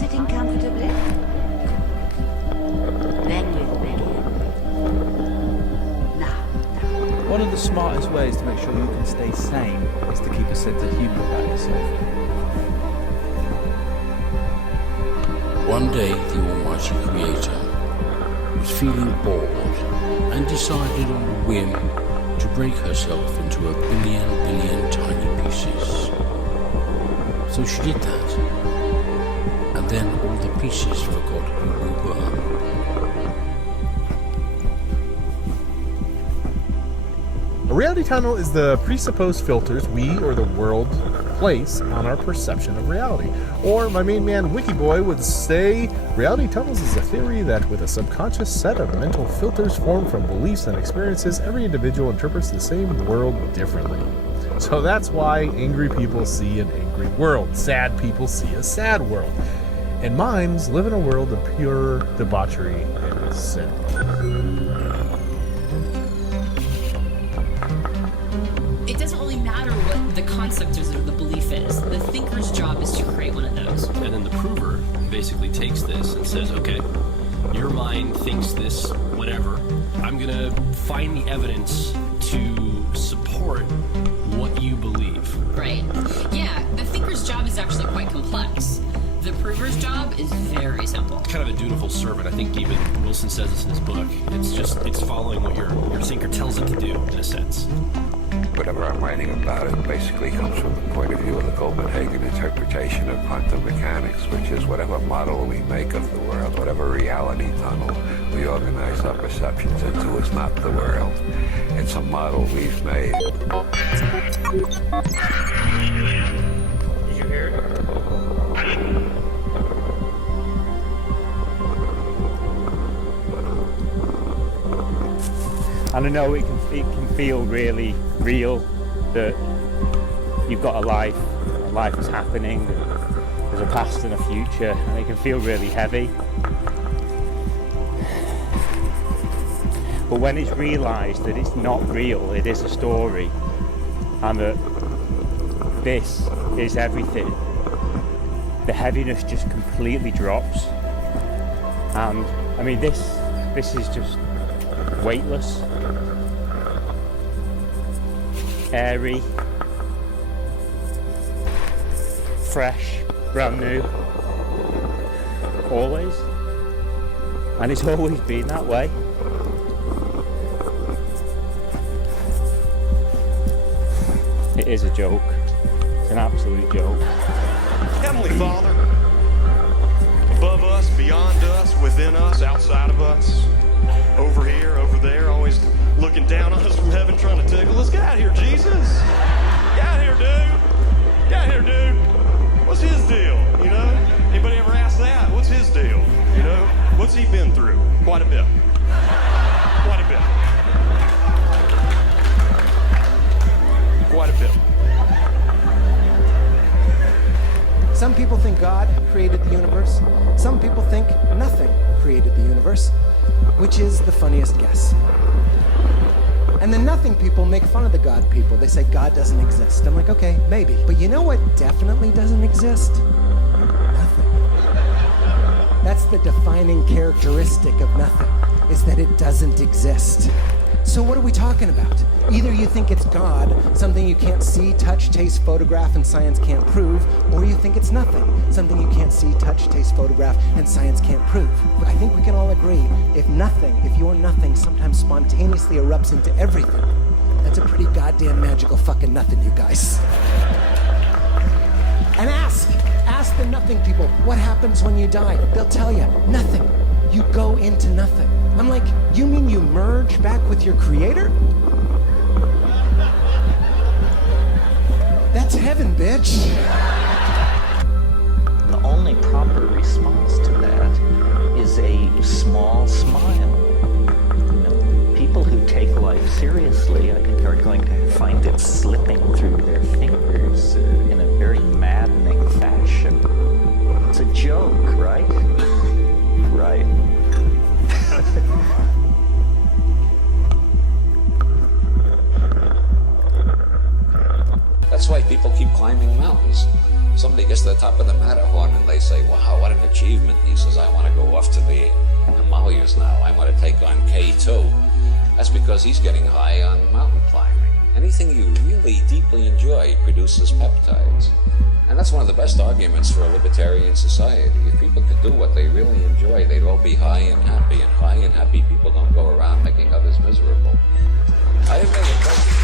sitting comfortably? Then we'll begin. Now. One of the smartest ways to make sure you can stay sane is to keep a sense of humor about yourself. One day, the Almighty Creator was feeling bored and decided on a whim to break herself into a billion tiny pieces. So she did that, and then all the pieces forgot who we were. A reality tunnel is the presupposed filters we or the world place on our perception of reality. Or my main man Wikiboy would say, reality tunnels is a theory that with a subconscious set of mental filters formed from beliefs and experiences, every individual interprets the same world differently. So that's why angry people see an angry world, sad people see a sad world, and mimes live in a world of pure debauchery and sin. It doesn't really matter what the concept is or the belief is. The thinker's job is to create one of those. And then the prover basically takes this and says, okay, your mind thinks this, whatever. I'm going to find the evidence to support what you believe. Right. Yeah, the thinker's job is actually quite complex. The prover's job is very simple. Kind of a dutiful servant. I think even Wilson says this in his book. It's following what your thinker tells it to do, in a sense. Whatever I'm writing about, it basically comes from the point of view of the Copenhagen interpretation of quantum mechanics, which is whatever model we make of the world, whatever reality tunnel we organize our perceptions into is not the world. It's a model we've made. Did you hear it? And I know it can feel really real that you've got a life is happening, there's a past and a future, and it can feel really heavy. But when it's realised that it's not real, it is a story, and that this is everything, the heaviness just completely drops. And I mean, this is just weightless, airy, fresh, brand new, always. And it's always been that way. It is a joke. It's an absolute joke. Heavenly Father, above us, beyond us, within us, outside of us, over here, over there, always looking down on us from heaven, trying to tickle us. Get out here, Jesus. Get out here, dude. Get out here, dude. What's his deal, you know? Anybody ever ask that? What's his deal, you know? What's he been through? Quite a bit. Quite a bit. Quite a bit. Some people think God created the universe. Some people think nothing created the universe, which is the funniest guess. And the nothing people make fun of the God people. They say God doesn't exist. I'm like, okay, maybe. But you know what definitely doesn't exist? Nothing. That's the defining characteristic of nothing, is that it doesn't exist. So what are we talking about? Either you think it's God, something you can't see, touch, taste, photograph, and science can't prove, or you think it's nothing, something you can't see, touch, taste, photograph, and science can't prove. But I think we can all agree, if your nothing sometimes spontaneously erupts into everything, that's a pretty goddamn magical fucking nothing, you guys. And ask the nothing people, what happens when you die? They'll tell you, nothing. You go into nothing. I'm like, you mean you merge back with your creator? That's heaven, bitch. The only proper response to that is a small smile. You know, people who take life seriously, I think, are going to find it slipping through their fingers in a very maddening fashion. It's a joke, right? Right. That's why people keep climbing mountains. top of the Matterhorn and they say, wow, what an achievement. And he says, I want to go off to the Himalayas now. I want to take on K2. That's because he's getting high on mountain climbing. Anything you really deeply enjoy produces peptides. And that's one of the best arguments for a libertarian society. If people could do what they really enjoy, they'd all be high and happy. And high and happy people don't go around making others miserable. I didn't make a question.